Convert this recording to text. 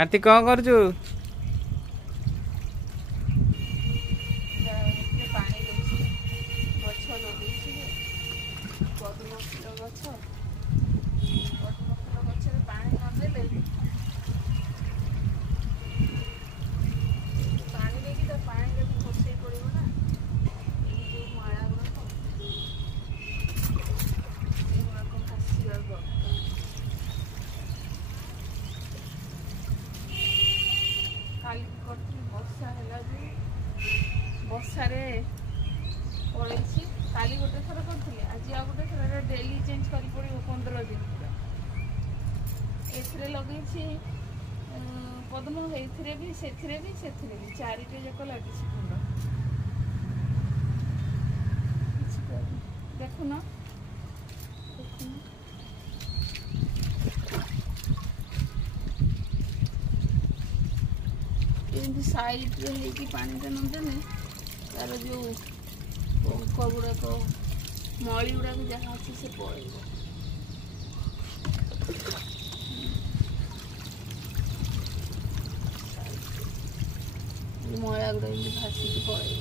आरती कौन कर बर्षारे पड़े काली गोटे थर करी आज आ गोटे थर डेली चेंज कर 15 दिन पूरा ए लगे पद्म भी भी चारिटे जाक लगी कुंड देखुन देखुन साइड्रे हो पानी नदेने तार जो पंख गुड़ाक मली गुड़ाक जहाँ अच्छे से पड़े मया गुड़ा भासिक पड़े।